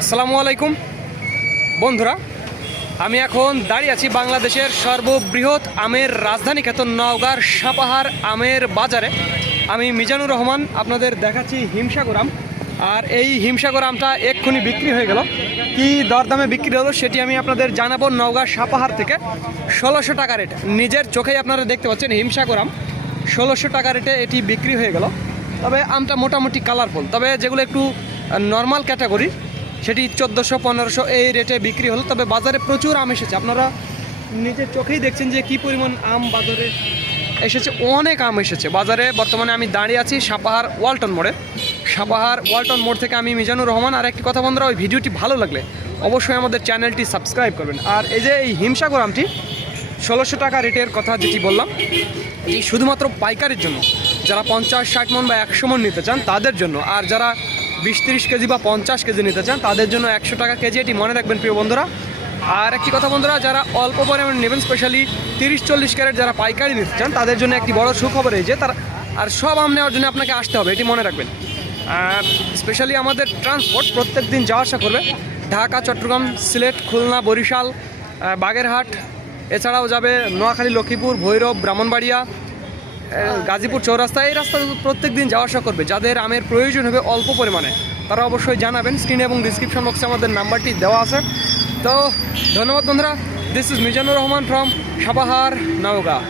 আসসালামু আলাইকুম। বন্ধুরা, আমি এখন দাঁড়িয়ে আছি বাংলাদেশের সর্ববৃহৎ আমের রাজধানী খ্যাত নওগাঁর সাপাহার আমের বাজারে। আমি মিজানুর রহমান, আপনাদের দেখাচ্ছি হিমসাগর আম। আর এই হিমসাগর আমটা এক্ষুনি বিক্রি হয়ে গেল। কি দরদামে বিক্রি হলো সেটি আমি আপনাদের জানাব নওগাঁ সাপাহার থেকে। ষোলোশো টাকা রেট। নিজের চোখেই আপনারা দেখতে পাচ্ছেন হিমসাগর আম। ষোলোশো টাকা রেটে এটি বিক্রি হয়ে গেল। তবে আমটা মোটামুটি কালারফুল তবে যেগুলো একটু নর্মাল ক্যাটাগরি সেটি চোদ্দোশো, পনেরোশো এই রেটে বিক্রি হলো। তবে বাজারে প্রচুর আম এসেছে। আপনারা নিজের চোখেই দেখছেন যে কী পরিমাণ আম বাজারে এসেছে। অনেক আম এসেছে। বাজারে বর্তমানে আমি দাঁড়িয়ে আছি সাপাহার ওয়ালটন মোড়ে। সাপাহার ওয়ালটন মোড় থেকে আমি মিজানুর রহমান। আর একটি কথা বন্ধুরা, ওই ভিডিওটি ভালো লাগলে অবশ্যই আমাদের চ্যানেলটি সাবস্ক্রাইব করবেন। আর এই যে এই হিমসাগর আমটি, ষোলোশো টাকা রেটের কথা যেটি বললাম এই শুধুমাত্র পাইকারির জন্য। যারা পঞ্চাশ, ষাট মন বা একশো মন নিতে চান, তাদের জন্য। আর যারা বিশ তিরিশ কেজি বা পঞ্চাশ কেজি নিতে চান, তাদের জন্য একশো টাকা কেজি এটি। মনে রাখবেন প্রিয় বন্ধুরা। আর একটি কথা বন্ধুরা, যারা অল্প পরিমাণে নেবেন স্পেশালি তিরিশ চল্লিশ ক্যারেট যারা পাইকারি নিতে চান, তাদের জন্য একটি বড় সুখবর এই যে, তার আর সব আম নেওয়ার জন্য আপনাকে আসতে হবে, এটি মনে রাখবেন। স্পেশালি আমাদের ট্রান্সপোর্ট প্রত্যেক দিন যাওয়া আসা করবে। ঢাকা, চট্টগ্রাম, সিলেট, খুলনা, বরিশাল বাগেরহাট, এছাড়াও যাবে নোয়াখালী, লক্ষ্মীপুর, ভৈরব, ব্রাহ্মণবাড়িয়া গাজীপুর চৌরাস্তা, এই রাস্তা প্রত্যেক দিন যাওয়া আসা করবে। যাদের আমের প্রয়োজন হবে অল্প পরিমাণে, তারা অবশ্যই জানাবেন। স্ক্রিনে এবং ডিসক্রিপশন বক্সে আমাদের নাম্বারটি দেওয়া আছে। তো ধন্যবাদ বন্ধুরা। This is Mizanur Rahman from Sabahar, Naogaon.